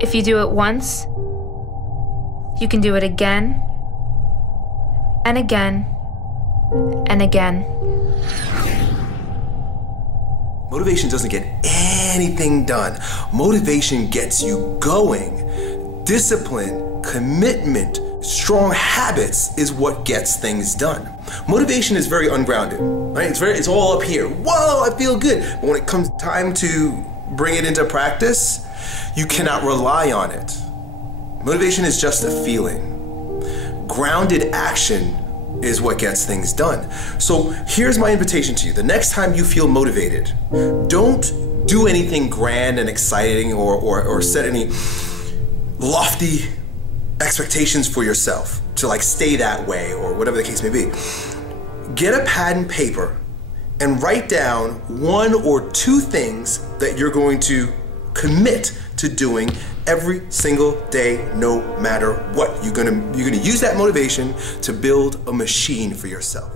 If you do it once, you can do it again and again and again. Motivation doesn't get anything done. Motivation gets you going. Discipline, commitment, strong habits is what gets things done. Motivation is very ungrounded, right? It's all up here. Whoa, I feel good. But when it comes time to bring it into practice, you cannot rely on it. Motivation is just a feeling. Grounded action is what gets things done. So here's my invitation to you. The next time you feel motivated, don't do anything grand and exciting or set any lofty expectations for yourself to like stay that way or whatever the case may be. Get a pad and paper and write down 1 or 2 things that you're going to commit to doing every single day, no matter what. You're gonna use that motivation to build a machine for yourself.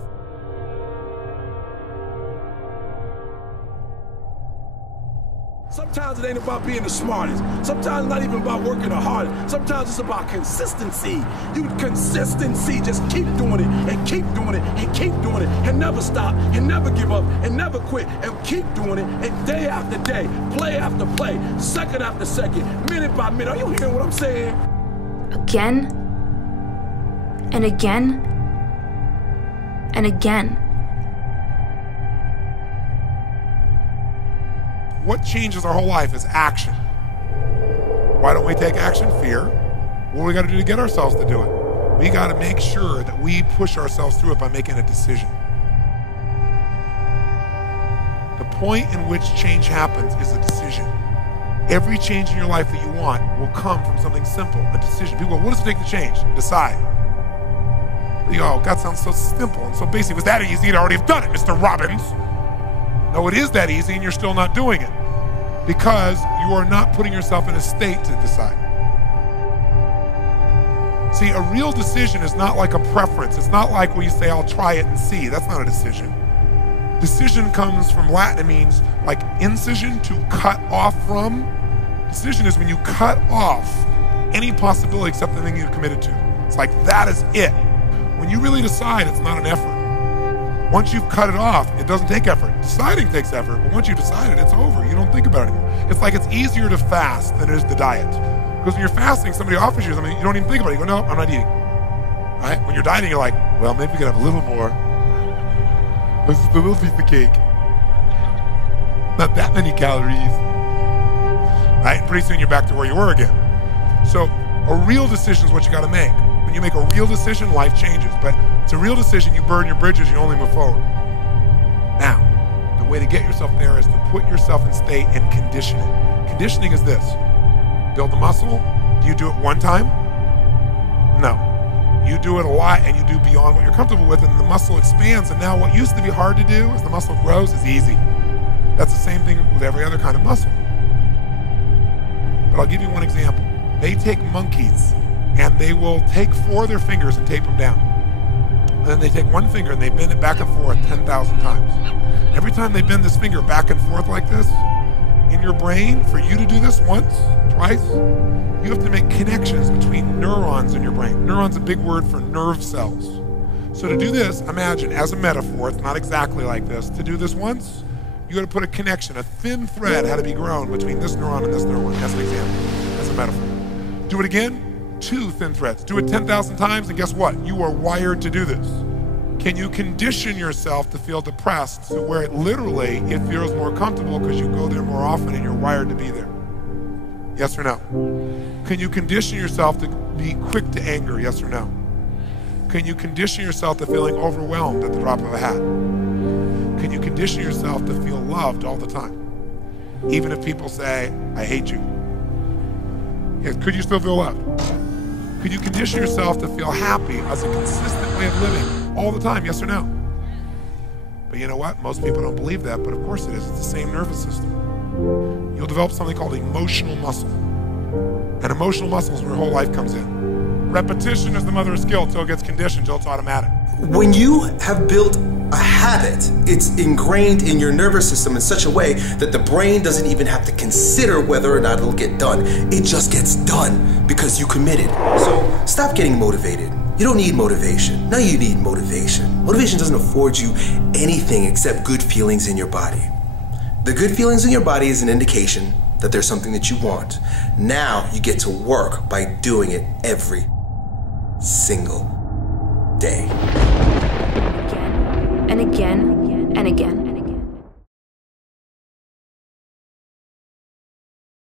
Sometimes it ain't about being the smartest. Sometimes it's not even about working the hardest. Sometimes it's about consistency. Consistency. Just keep doing it and keep doing it and keep doing it and never stop and never give up and never quit and keep doing it and day after day, play after play, second after second, minute by minute. Are you hearing what I'm saying? Again and again and again. What changes our whole life is action. Why don't we take action? Fear. What do we got to do to get ourselves to do it? We got to make sure that we push ourselves through it by making a decision. The point in which change happens is a decision. Every change in your life that you want will come from something simple, a decision. People go, what does it take to change? Decide. You go, oh, God sounds so simple and so basic. Was that easy? I'd already have done it, Mr. Robbins. No, it is that easy and you're still not doing it because you are not putting yourself in a state to decide. See, a real decision is not like a preference. It's not like when you say, I'll try it and see. That's not a decision. Decision comes from Latin. It means like incision, to cut off from. Decision is when you cut off any possibility except the thing you're committed to. It's like, that is it. When you really decide, it's not an effort. Once you've cut it off, it doesn't take effort. Deciding takes effort, but once you've decided, it's over. You don't think about it anymore. It's like it's easier to fast than it is to diet. Because when you're fasting, somebody offers you something, you don't even think about it. You go, no, I'm not eating. Right? When you're dieting, you're like, well, maybe we could have a little more. This is a little piece of cake. Not that many calories. Right? And pretty soon you're back to where you were again. So a real decision is what you got to make. When you make a real decision, life changes. But it's a real decision, you burn your bridges, you only move forward. Now, the way to get yourself there is to put yourself in state and condition it. Conditioning is this. Build the muscle. Do you do it one time? No. You do it a lot and you do beyond what you're comfortable with and the muscle expands, and now what used to be hard to do as the muscle grows is easy. That's the same thing with every other kind of muscle. But I'll give you one example. They take monkeys and they will take 4 of their fingers and tape them down. And then they take one finger and they bend it back and forth 10,000 times. Every time they bend this finger back and forth like this, in your brain, for you to do this once, twice, you have to make connections between neurons in your brain. Neuron's a big word for nerve cells. So to do this, imagine, as a metaphor, it's not exactly like this, to do this once, you got to put a connection, a thin thread had to be grown between this neuron and this neuron, as an example, as a metaphor. Do it again. 2 thin threads. Do it 10,000 times and guess what? You are wired to do this. Can you condition yourself to feel depressed to where it literally, it feels more comfortable because you go there more often and you're wired to be there? Yes or no? Can you condition yourself to be quick to anger? Yes or no? Can you condition yourself to feeling overwhelmed at the drop of a hat? Can you condition yourself to feel loved all the time? Even if people say, I hate you. Yes, could you still feel loved? Could you condition yourself to feel happy as a consistent way of living all the time, yes or no? But you know what? Most people don't believe that, but of course it is. It's the same nervous system. You'll develop something called emotional muscle. And emotional muscle is where your whole life comes in. Repetition is the mother of skill until it gets conditioned, until it's automatic. When you have built a habit. It's ingrained in your nervous system in such a way that the brain doesn't even have to consider whether or not it'll get done. It just gets done because you committed. So stop getting motivated. You don't need motivation. Now you need motivation. Motivation doesn't afford you anything except good feelings in your body. The good feelings in your body is an indication that there's something that you want. Now you get to work by doing it every single day. Again and again and again.